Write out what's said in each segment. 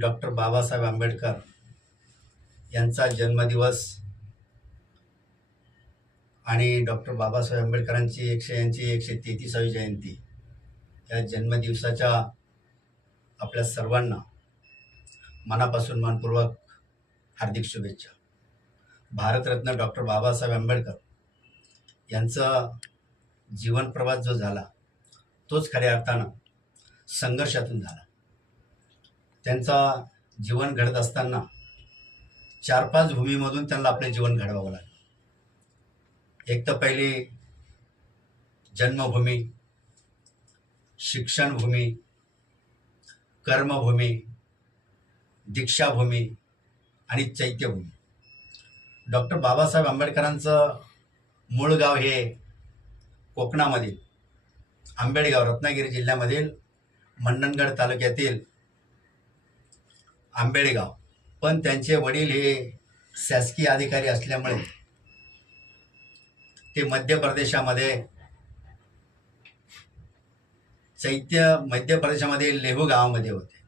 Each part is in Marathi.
डॉक्टर बाबासाहेब आंबेडकर यांचा जन्मदिवस आणि डॉक्टर बाबासाहेब आंबेडकरांची एकशे यांची एकशे तेहतीसावी जयंती या जन्मदिवसाच्या आपल्या सर्वांना मनापासून मनपूर्वक हार्दिक शुभेच्छा. भारतरत्न डॉक्टर बाबासाहेब आंबेडकर यांचा जीवनप्रवास जो झाला तोच खऱ्या अर्थानं संघर्षातून झाला. त्यांचा जीवन घडत असताना चार पाच भूमीमधून त्यांना आपले जीवन घडवावं लागलं. एक तर पहिली जन्मभूमी शिक्षणभूमी कर्मभूमी दीक्षाभूमी आणि चैत्यभूमी. डॉक्टर बाबासाहेब आंबेडकरांचं मूळ गाव हे कोकणामधील आंबेडगाव रत्नागिरी जिल्ह्यामधील मंडणगड तालुक्यातील आंबेडगाव. पण त्यांचे वडील हे शासकीय अधिकारी असल्यामुळे ते मध्य प्रदेशामध्ये चैत्य मध्य प्रदेशामध्ये लेहू गावामध्ये होते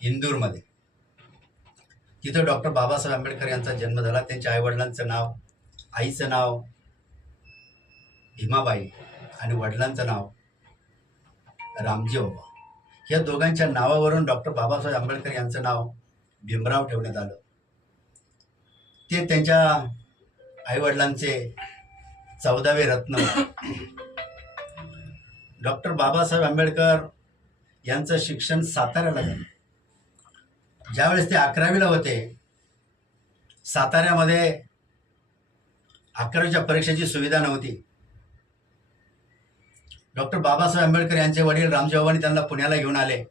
इंदूरमध्ये. तिथं डॉक्टर बाबासाहेब आंबेडकर यांचा जन्म झाला. त्यांच्या आईवडिलांचं नाव आईचं नाव भीमाबाई आणि वडिलांचं नाव रामजी बाबा. या दोघांच्या नावावरून डॉक्टर बाबासाहेब आंबेडकर यांचं नाव भीमराव ठेवण्यात आलं. ते त्यांच्या आईवडिलांचे चौदावे रत्न. डॉक्टर बाबासाहेब आंबेडकर यांचं शिक्षण साताऱ्याला झालं. ज्यावेळेस ते अकरावीला होते साताऱ्यामध्ये अकरावीच्या परीक्षेची सुविधा नव्हती. डॉक्टर बाबासाहेब आंबेडकर यांचे वडील रामजीबाबांनी त्यांना पुण्याला घेऊन आले.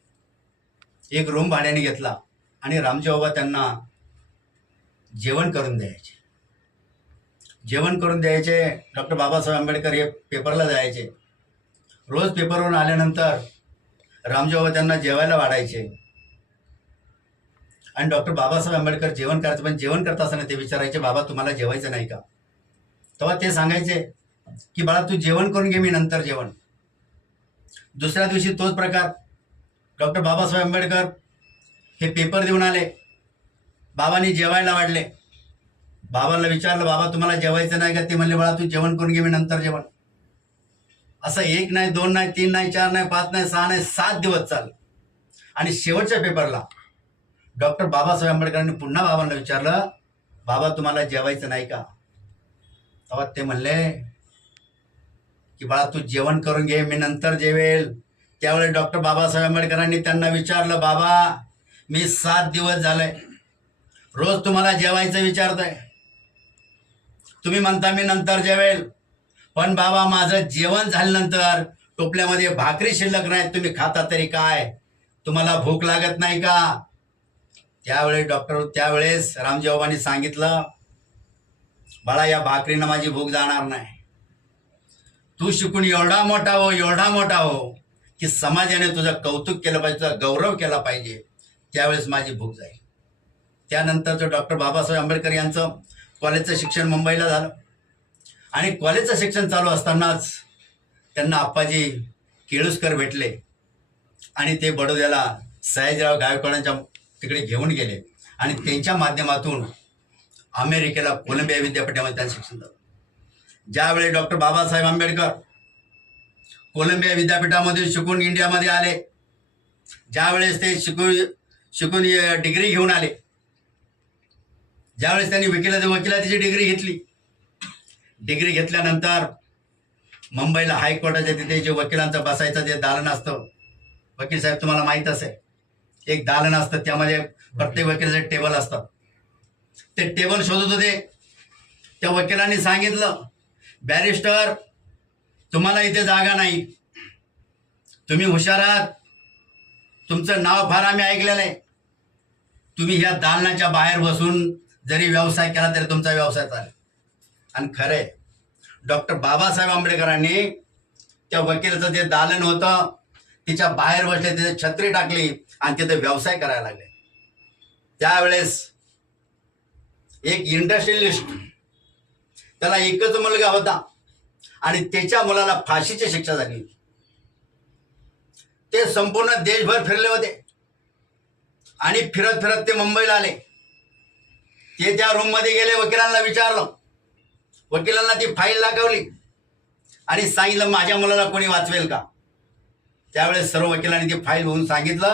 एक रूम भाड्याने घेतला आणि रामजीबाबा त्यांना जेवण करून द्यायचे. जेवण करून द्यायचे डॉक्टर बाबासाहेब आंबेडकर हे पेपरला जायचे. रोज पेपरवरून आल्यानंतर रामजीबाबा त्यांना जेवायला वाढायचे. आणि डॉक्टर बाबासाहेब आंबेडकर जेवण करायचं पण जेवण करत असताना ते विचारायचे बाबा तुम्हाला जेवायचं नाही का? तेव्हा ते सांगायचे की बाळा तू जेवण करून घे मी नंतर जेवण. दुसऱ्या दिवशी तोच प्रकार. डॉक्टर बाबासाहेब आंबेडकर हे पेपर देऊन आले. बाबांनी जेवायला वाढले. बाबांना विचारलं बाबा तुम्हाला जेवायचं नाही का? ते म्हणले बाळा तू जेवण करून घे मी नंतर जेवण. असं एक नाही दोन नाही तीन नाही चार नाही पाच नाही सहा नाही सात दिवस चाल आणि शेवटच्या पेपरला डॉक्टर बाबासाहेब आंबेडकरांनी पुन्हा बाबांना विचारलं बाबा तुम्हाला जेवायचं नाही का? तेव्हा ते म्हणले की बाळा तू जेवण करून घे मी नंतर जेवेल. त्यावेळी डॉक्टर बाबासाहेब आंबेडकरांनी त्यांना विचारलं बाबा मी सात दिवस झालंय. रोज तुम्हाला जेवायचं विचारतोय. तुम्ही म्हणता मी नंतर जेवेल. पण बाबा माझं जेवण झाल्यानंतर टोपल्यामध्ये भाकरी शिल्लक नाही तुम्ही खाता तरी काय? तुम्हाला भूक लागत नाही का? त्यावेळी डॉक्टर त्यावेळेस रामजीबाबांनी सांगितलं बाळा या भाकरीनं माझी भूक जाणार नाही. तू शिकून एवढा मोठा हो एवढा मोठा हो की समाजाने तुझं कौतुक केलं पाहिजे तुझा गौरव केला पाहिजे त्यावेळेस माझी भूक जाईल. त्यानंतरचं डॉक्टर बाबासाहेब आंबेडकर यांचं कॉलेजचं शिक्षण मुंबईला झालं. आणि कॉलेजचं शिक्षण चालू असतानाच त्यांना आप्पाजी केळुसकर भेटले. आणि ते बडोद्याला सयाजीराव गायकवाडांच्या तिकडे घेऊन गेले. आणि त्यांच्या माध्यमातून अमेरिकेला कोलंबिया विद्यापीठामध्ये त्यांचं शिक्षण झालं. ज्यावेळी डॉक्टर बाबासाहेब आंबेडकर कोलंबिया विद्यापीठामध्ये शिकून इंडियामध्ये आले ज्यावेळेस ते शिकून शिकून डिग्री घेऊन आले ज्यावेळेस त्यांनी वकिला वकिलातीची डिग्री घेतली डिग्री घेतल्यानंतर मुंबईला हायकोर्टाच्या तिथे जे वकिलांचं बसायचं जे दालन असतं वकील साहेब तुम्हाला माहीत असेल एक दालन असतं त्यामध्ये प्रत्येक वकिलाचं टेबल असतं. ते टेबल शोधत होते त्या वकिलांनी सांगितलं बॅरिस्टर तुम्हाला इथे जागा नाही. तुम्ही हुशार आहात. तुमचं नाव फार आम्ही ऐकलेलं आहे. तुम्ही ह्या दालनाच्या बाहेर बसून जरी व्यवसाय केला तरी तुमचा व्यवसाय चालेल. आणि खरंय डॉक्टर बाबासाहेब आंबेडकरांनी त्या वकिलाचं जे दालन होतं तिच्या बाहेर बसले तिथे छत्री टाकली आणि तिथे व्यवसाय करायला लागले. त्यावेळेस एक इंडस्ट्रियलिस्ट त्याला एकच मुलगा होता. आणि त्याच्या मुलाला फाशीची शिक्षा झाली होती. ते संपूर्ण देशभर फिरले होते. आणि फिरत फिरत ते मुंबईला आले. ते त्या रूममध्ये गेले वकिलांना विचारलं. वकिलांना ती फाईल दाखवली. आणि सांगितलं माझ्या मुलाला कोणी वाचवेल का? त्यावेळेस सर्व वकिलांनी ती फाईल होऊन सांगितलं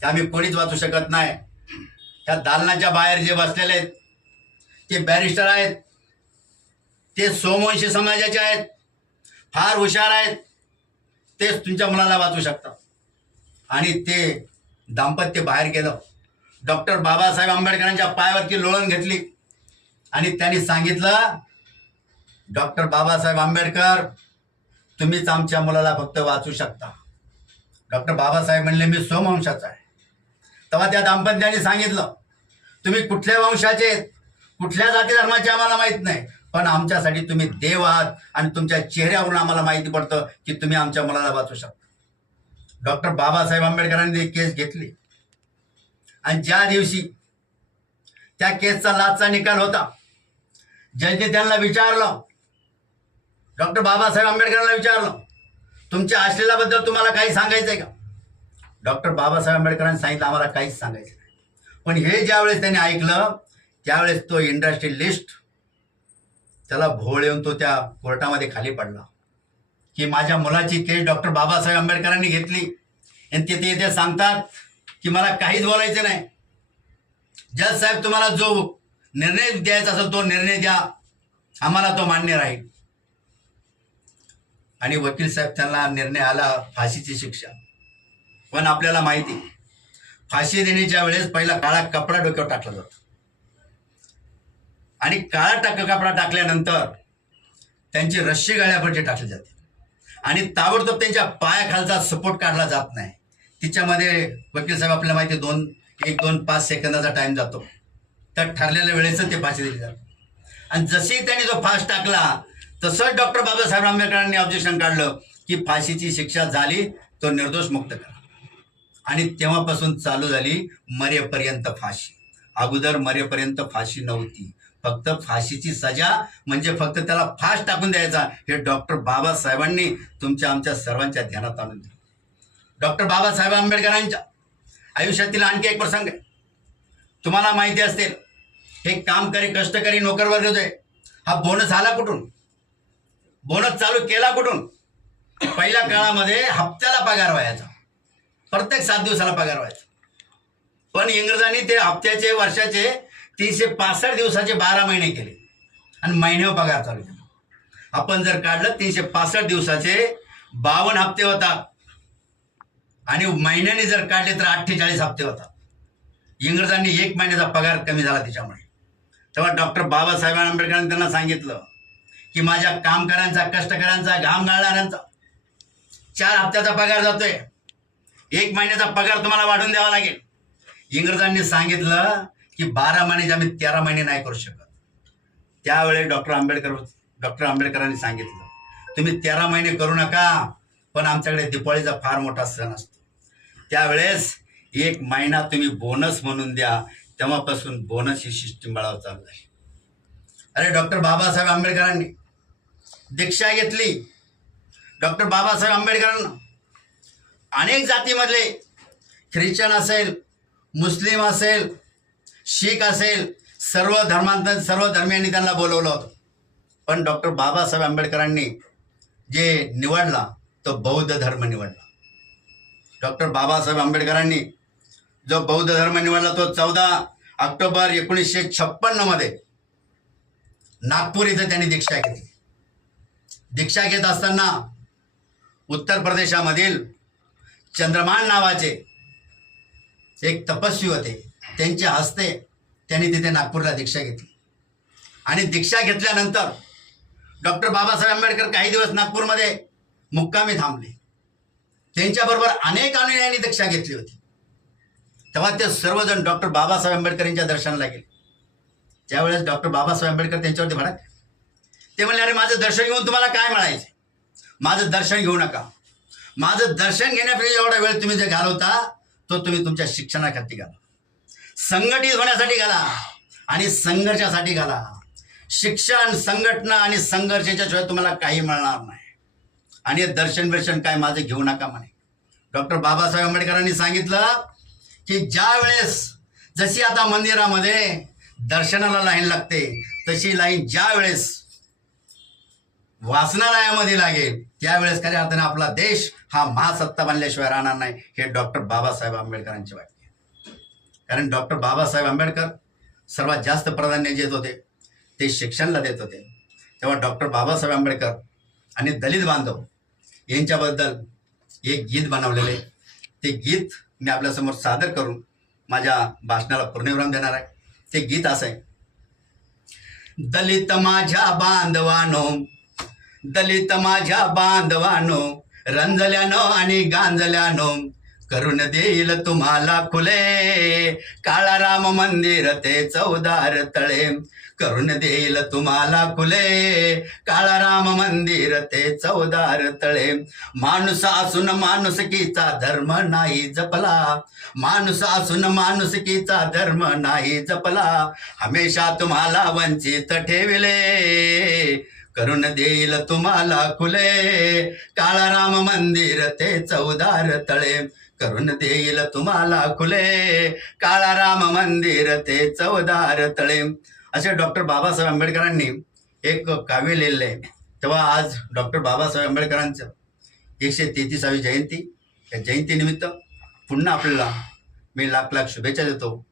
की आम्ही कोणीच वाचू शकत नाही. त्या दालनाच्या बाहेर जे बसलेले आहेत ते बॅरिस्टर आहेत. ते सोमवंशी समाजाचे आहेत. फार हुशार आहेत. तेच तुमच्या मुलाला वाचू शकतात. आणि ते दाम्पत्य बाहेर गेलं. डॉक्टर बाबासाहेब आंबेडकरांच्या पायावरती लोळण घेतली. आणि त्यांनी सांगितलं डॉक्टर बाबासाहेब आंबेडकर तुम्हीच आमच्या मुलाला फक्त वाचू शकता. डॉक्टर बाबासाहेब म्हणले मी सोमवंशाचा आहे. तेव्हा त्या दाम्पत्याने सांगितलं तुम्ही कुठल्या वंशाचे कुठल्या जाती धर्माचे आम्हाला माहीत नाही. पण आमच्यासाठी तुम्ही देव आहात आणि तुमच्या चेहऱ्यावरून आम्हाला माहिती पडतं की तुम्ही आमच्या मुलाला वाचू शकता. डॉक्टर बाबासाहेब आंबेडकरांनी केस घेतली. आणि ज्या दिवशी त्या केसचा लाचचा निकाल होता जजने त्यांना विचारलं डॉक्टर बाबासाहेब आंबेडकरांना विचारलं तुमच्या आश्लेलाबद्दल तुम्हाला काही सांगायचं आहे का? डॉक्टर बाबासाहेब आंबेडकरांनी सांगितलं आम्हाला काहीच सांगायचं नाही. पण हे ज्यावेळेस त्यांनी ऐकलं त्यावेळेस तो इंडस्ट्रियलिस्ट त्याला भोवळ येऊन तो त्या कोर्टामध्ये खाली पडला. की माझ्या मुलाची केस डॉक्टर बाबासाहेब आंबेडकरांनी घेतली. आणि तिथे ते ते सांगतात की मला काहीच बोलायचं नाही. जज साहेब तुम्हाला जो निर्णय द्यायचा असेल तो निर्णय द्या. आम्हाला तो मान्य राहील. आणि वकील साहेब त्यांना निर्णय आला फाशीची शिक्षा. पण आपल्याला माहिती फाशी देण्याच्या वेळेस पहिला काळा कपडा डोक्यावर टाकला जातो. आणि काळा टाक कपडा टाकल्यानंतर त्यांची रश्शी गळ्यापरची टाकली जाते. आणि ताबडतोब त्यांच्या पायाखालचा सपोर्ट काढला जात नाही. तिच्यामध्ये वकील साहेब आपल्याला माहिती दोन एक दोन पाच सेकंदाचा टाइम जातो. तर ठरलेल्या वेळेचं ते फाशी दिली जाते. आणि जशी त्यांनी जो फास टाकला तसंच डॉक्टर बाबासाहेब आंबेडकरांनी ऑब्जेक्शन काढलं की फाशीची शिक्षा झाली तो निर्दोष मुक्त करा. आणि तेव्हापासून चालू झाली मरेपर्यंत फाशी. अगोदर मरेपर्यंत फाशी नव्हती. फक्त फाशीची सजा म्हणजे फक्त त्याला फास्ट टाकून द्यायचा. हे डॉक्टर बाबासाहेबांनी तुमच्या आमच्या सर्वांच्या ध्यानात आणून दिलं. डॉक्टर बाबासाहेब आंबेडकरांच्या आयुष्यातील आणखी एक प्रसंग आहे. तुम्हाला माहिती असेल हे कामकरी कष्टकरी नोकरवर्ग जो आहे हा बोनस आला कुठून? बोनस चालू केला कुठून? पहिल्या काळामध्ये हप्त्याला पगार व्हायचा. प्रत्येक सात दिवसाला पगार व्हायचा. पण इंग्रजांनी ते हप्त्याचे वर्षाचे तीनशे पासष्ट दिवसाचे बारा महिने केले. आणि महिन्यावर पगार चालू केला. आपण जर काढलं तीनशे पासष्ट दिवसाचे बावन्न हप्ते होतात. आणि महिन्याने जर काढले तर अठ्ठेचाळीस हप्ते होतात. इंग्रजांनी एक महिन्याचा पगार कमी झाला त्याच्यामुळे. तेव्हा डॉक्टर बाबासाहेब आंबेडकरांनी त्यांना सांगितलं की माझ्या कामगारांचा कष्टकऱ्यांचा घाम गाळणाऱ्यांचा चार हप्त्याचा पगार जातोय. एक महिन्याचा पगार तुम्हाला वाढून द्यावा लागेल. इंग्रजांनी सांगितलं की बारा महिन्याचे आम्ही तेरा महिने नाही करू शकत. त्यावेळी डॉक्टर आंबेडकर डॉक्टर आंबेडकरांनी सांगितलं तुम्ही तेरा महिने करू नका पण आमच्याकडे दिपाळीचा फार मोठा सण असतो. त्यावेळेस एक महिना तुम्ही बोनस म्हणून द्या तेव्हापासून बोनस ही सिस्टीम बळावर चालू आहे अरे डॉक्टर बाबासाहेब आंबेडकरांनी दीक्षा घेतली. डॉक्टर बाबासाहेब आंबेडकरांना अनेक जातीमधले ख्रिश्चन असेल मुस्लिम असेल शीख असेल सर्व धर्मांत सर्व धर्मियांनी त्यांना बोलवलं. होतं पण डॉक्टर बाबासाहेब आंबेडकरांनी जे निवडला तो बौद्ध धर्म निवडला. डॉक्टर बाबासाहेब आंबेडकरांनी जो बौद्ध धर्म निवडला तो चौदा ऑक्टोबर एकोणीसशे छप्पन्नमध्ये नागपूर इथं त्यांनी दीक्षा घेतली. दीक्षा घेत असताना उत्तर प्रदेशामधील चंद्रमान नावाचे एक तपस्वी होते. त्यांच्या हस्ते त्यांनी तिथे नागपूरला दीक्षा घेतली. आणि दीक्षा घेतल्यानंतर डॉक्टर बाबासाहेब आंबेडकर काही दिवस नागपूरमध्ये मुक्कामी थांबले. त्यांच्याबरोबर अनेक अनुयायांनी दीक्षा घेतली होती. तेव्हा ते सर्वजण डॉक्टर बाबासाहेब आंबेडकर यांच्या दर्शनाला गेले. त्यावेळेस डॉक्टर बाबासाहेब आंबेडकर त्यांच्यावरती म्हणा ते म्हणले अरे माझं दर्शन घेऊन तुम्हाला काय म्हणायचे माझं दर्शन घेऊ नका. माझं दर्शन घेण्यापेक्षा एवढा वेळ तुम्ही जे घालवता तो तुम्ही तुमच्या शिक्षणासाठी घाला संघटित होण्यासाठी घाला आणि संघर्षासाठी घाला. शिक्षण संघटना आणि संघर्षाच्या शिवाय तुम्हाला काही मिळणार नाही. आणि दर्शन बिर्शन काय माझं घेऊ नका म्हणे. डॉक्टर बाबासाहेब आंबेडकरांनी सांगितलं की ज्या वेळेस जशी आता मंदिरामध्ये दर्शनाला लाईन लागते तशी लाईन ज्या वेळेस वाचनालयामध्ये लागेल त्यावेळेस खऱ्या अर्थाने आपला देश हा महासत्ता बनल्याशिवाय राहणार नाही हे डॉक्टर बाबासाहेब आंबेडकरांचे वाटते कारण डॉक्टर बाबासाहेब आंबेडकर सर्वात जास्त प्राधान्य देत होते. ते शिक्षणाला देत होते. तेव्हा डॉक्टर बाबासाहेब आंबेडकर आणि दलित बांधव यांच्याबद्दल एक गीत बनवलेले. ते गीत मी आपल्यासमोर सादर करून माझ्या भाषणाला पूर्णविराम देणार आहे. ते गीत असं आहे. दलित माझ्या बांधवानो दलित माझ्या बांधवानो रंजल्यानो आणि गांजल्यानो करून देईल तुम्हाला खुले. काळा राम मंदिर ते चौदार तळे. करून देईल तुम्हाला खुले. काळा राम मंदिर ते चौदार तळे. माणूस असून माणुसकीचा धर्म नाही जपला. माणूस असून माणुसकीचा धर्म नाही जपला. हमेशा तुम्हाला वंचित ठेविले. करून देईल तुम्हाला खुले. काळा राम मंदिर ते चौदार तळे. करून देईल तुम्हाला खुले. काळाराम मंदिर ते चवदार तळे. असे डॉक्टर बाबासाहेब आंबेडकरांनी एक काव्य लिहिलं. आहे तेव्हा आज डॉक्टर बाबासाहेब आंबेडकरांचं एकशे तेहतीसावी जयंती. या जयंतीनिमित्त पुन्हा आपल्याला मी लाख लाख शुभेच्छा देतो.